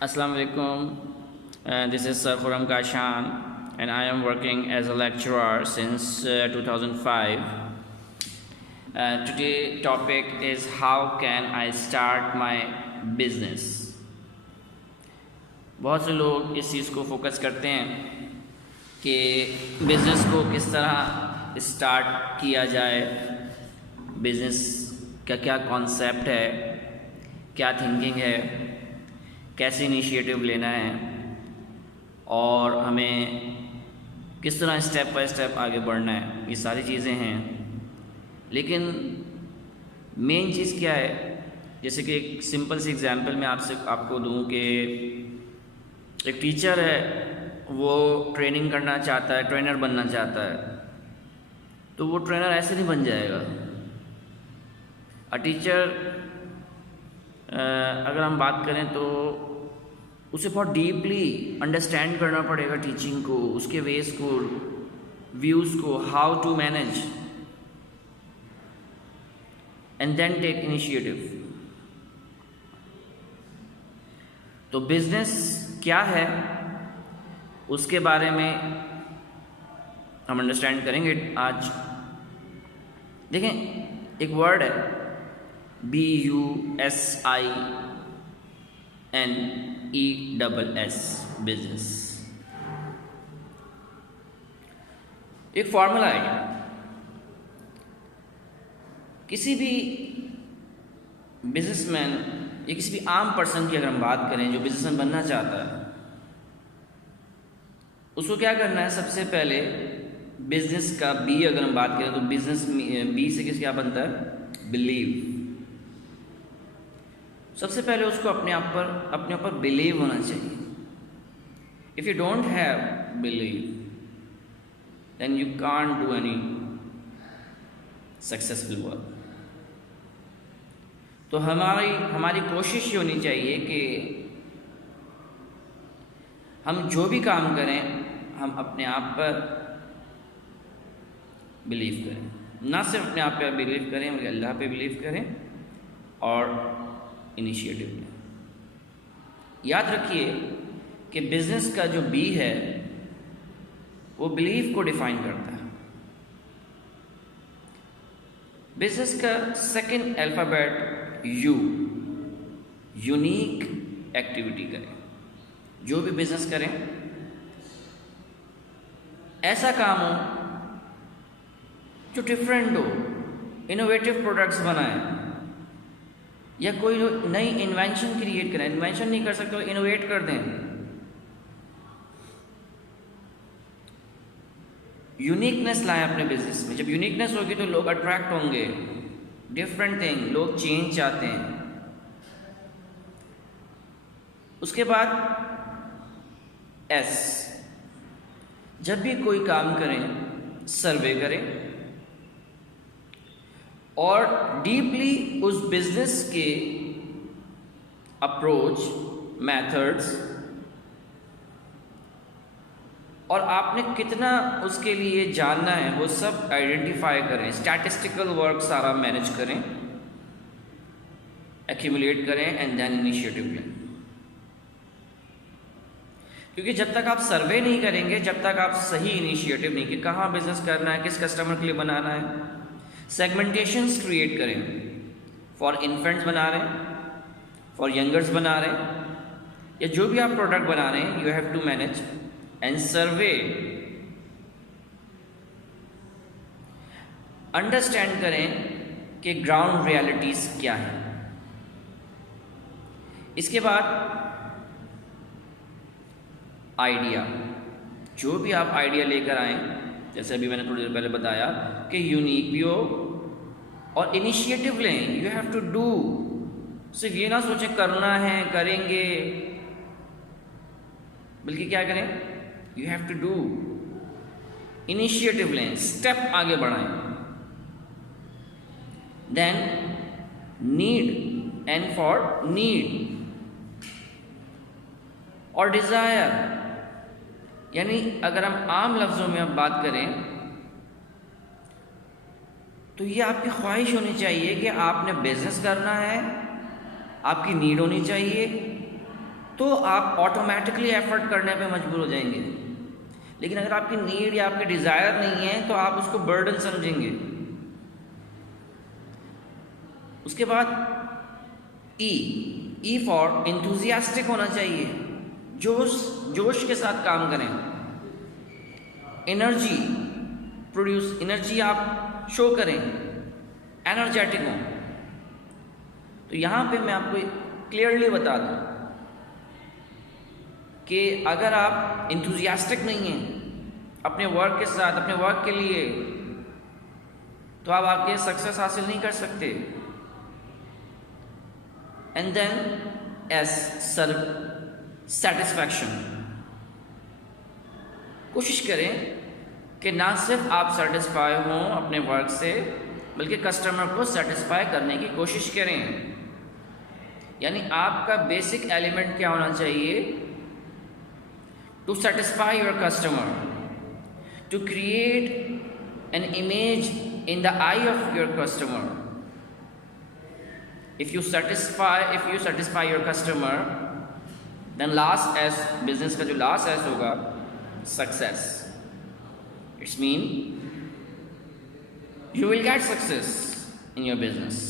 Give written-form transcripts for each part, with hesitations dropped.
Assalamu alaikum. This is Sir Khurram Kashan, and I am working as a lecturer since 2005. Today topic is how can I start my business. बहुत से लोग इस चीज़ को focus करते हैं कि business को किस तरह स्टार्ट किया जाए, बिज़नेस का क्या कॉन्सेप्ट है, क्या थिंकिंग है, कैसे इनिशिएटिव लेना है और हमें किस तरह स्टेप बाय स्टेप आगे बढ़ना है। ये सारी चीज़ें हैं, लेकिन मेन चीज़ क्या है। जैसे कि एक सिंपल सी एग्जांपल मैं आपको दूं कि एक टीचर है, वो ट्रेनिंग करना चाहता है, ट्रेनर बनना चाहता है, तो वो ट्रेनर ऐसे नहीं बन जाएगा। टीचर अगर हम बात करें तो उसे बहुत डीपली अंडरस्टैंड करना पड़ेगा टीचिंग को, उसके वेज को, व्यूज़ को, how to manage and then take initiative. तो बिजनेस क्या है उसके बारे में हम अंडरस्टैंड करेंगे आज। देखें, एक वर्ड है BUSINESS, बिजनेस। एक फॉर्मूला है, किसी भी बिजनेसमैन या किसी भी आम पर्सन की अगर हम बात करें जो बिजनेसमैन बनना चाहता है, उसको क्या करना है। सबसे पहले बिजनेस का बी अगर हम बात करें तो बिजनेस बी से क्या बनता है, बिलीव। सबसे पहले उसको अपने ऊपर बिलीव होना चाहिए। If you don't have believe then you can't do any successful work. तो हमारी कोशिश ये होनी चाहिए कि हम जो भी काम करें हम अपने आप पर बिलीव करें। ना सिर्फ अपने आप पे बिलीव करें बल्कि अल्लाह पे बिलीव करें और इनिशिएटिव लें। याद रखिए कि बिजनेस का जो बी है वो बिलीव को डिफाइन करता है। बिजनेस का second alphabet you, unique activity करें। जो भी बिजनेस करें ऐसा काम हो जो डिफरेंट हो, इनोवेटिव प्रोडक्ट्स बनाएं या कोई नई इन्वेंशन क्रिएट करें। इन्वेंशन नहीं कर सकते तो इनोवेट कर दें। यूनिकनेस लाएं अपने बिजनेस में। जब यूनिकनेस होगी तो लोग अट्रैक्ट होंगे, डिफरेंट थिंग, लोग चेंज चाहते हैं। उसके बाद एस, जब भी कोई काम करें सर्वे करें और डीपली उस बिजनेस के अप्रोच, मेथड्स और आपने कितना उसके लिए जानना है वो सब आइडेंटिफाई करें। स्टैटिस्टिकल वर्क सारा मैनेज करें, एक्यूमुलेट करें एंड देन इनिशिएटिव लें। क्योंकि जब तक आप सर्वे नहीं करेंगे, जब तक आप सही इनिशिएटिव नहीं कि कहाँ बिजनेस करना है, किस कस्टमर के लिए बनाना है, सेगमेंटेशंस क्रिएट करें। फॉर इन्फेंट्स बना रहे हैं, फॉर यंगर्स बना रहे हैं, या जो भी आप प्रोडक्ट बना रहे हैं, you have to manage and survey. Understand करें कि ग्राउंड रियलिटीज क्या है। इसके बाद आइडिया, जो भी आप आइडिया लेकर आए, जैसे अभी मैंने थोड़ी देर पहले बताया कि यूनिक भी हो और इनिशिएटिव लें। You have to do. सिर्फ ये ना सोचें करना है, करेंगे, बल्कि क्या करें, you have to do. Initiative लें, स्टेप आगे बढ़ाएं। Then need, and for need और डिजायर। यानी अगर हम आम लफ्ज़ों में अब बात करें तो ये आपकी ख्वाहिश होनी चाहिए कि आपने बिजनेस करना है, आपकी नीड होनी चाहिए, तो आप ऑटोमेटिकली एफर्ट करने पे मजबूर हो जाएंगे। लेकिन अगर आपकी नीड या आपकी डिज़ायर नहीं है तो आप उसको बर्डन समझेंगे। उसके बाद ई फॉर इंथुजियास्टिक होना चाहिए, जोश के साथ काम करें, एनर्जी प्रोड्यूस, एनर्जी आप शो करें, एनर्जेटिक हो। तो यहाँ पे मैं आपको क्लियरली बता दूँ कि अगर आप इंथुजियास्टिक नहीं हैं अपने वर्क के साथ, अपने वर्क के लिए, तो आप आगे सक्सेस हासिल नहीं कर सकते। एंड देन एस सेटिस्फैक्शन, कोशिश करें कि ना सिर्फ आप सेटिस्फाई हों अपने वर्क से, बल्कि कस्टमर को सेटिस्फाई करने की कोशिश करें। यानी आपका बेसिक एलिमेंट क्या होना चाहिए? To satisfy your customer, to create an image in the eye of your customer. If you satisfy your customer, then last S, business का जो last S होगा, success. It's mean you will get success in your business.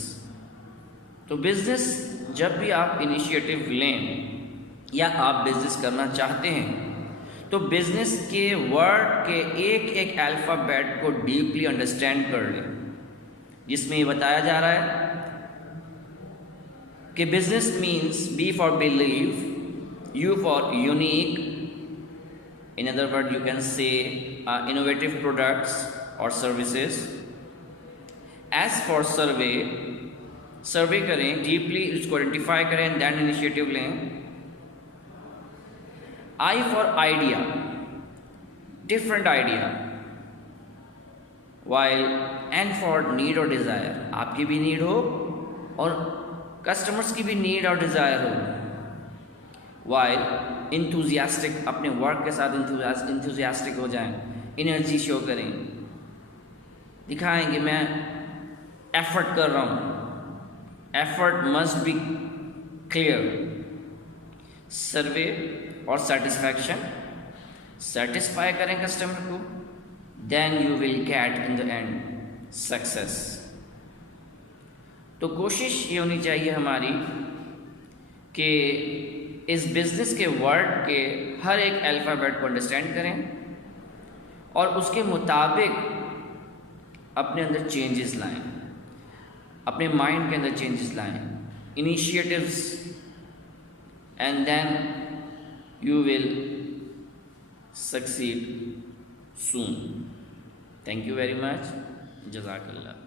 तो business जब भी आप initiative लें या आप बिजनेस करना चाहते हैं तो बिजनेस के वर्ड के एक एक अल्फ़ाबेट को डीपली अंडरस्टैंड कर लें, जिसमें ये बताया जा रहा है कि business means B for believe, U for unique, in other word you can say innovative products और services, S for survey, survey करें डीपली, उसको आइडेंटिफाई करें, देन इनिशिएटिव लें, I for idea, different idea, while N for need और desire, आपकी भी need हो और कस्टमर्स की भी नीड और डिज़ायर हो, वाइल इंथुजियास्टिक, अपने वर्क के साथ इंथुजियास्टिक हो जाएं, एनर्जी शो करें, दिखाएं कि मैं एफर्ट कर रहा हूँ, effort must be clear, survey और सेटिस्फैक्शन, सेटिस्फाई करें कस्टमर को, then you will get in the end success. तो कोशिश ये होनी चाहिए हमारी कि इस बिज़नेस के वर्ड के हर एक अल्फ़ाबेट को अंडरस्टैंड करें और उसके मुताबिक अपने अंदर चेंजेस लाएं, अपने माइंड के अंदर चेंजेस लाएं, initiatives, and then you will succeed soon. Thank you very much, जज़ाकल्लाह।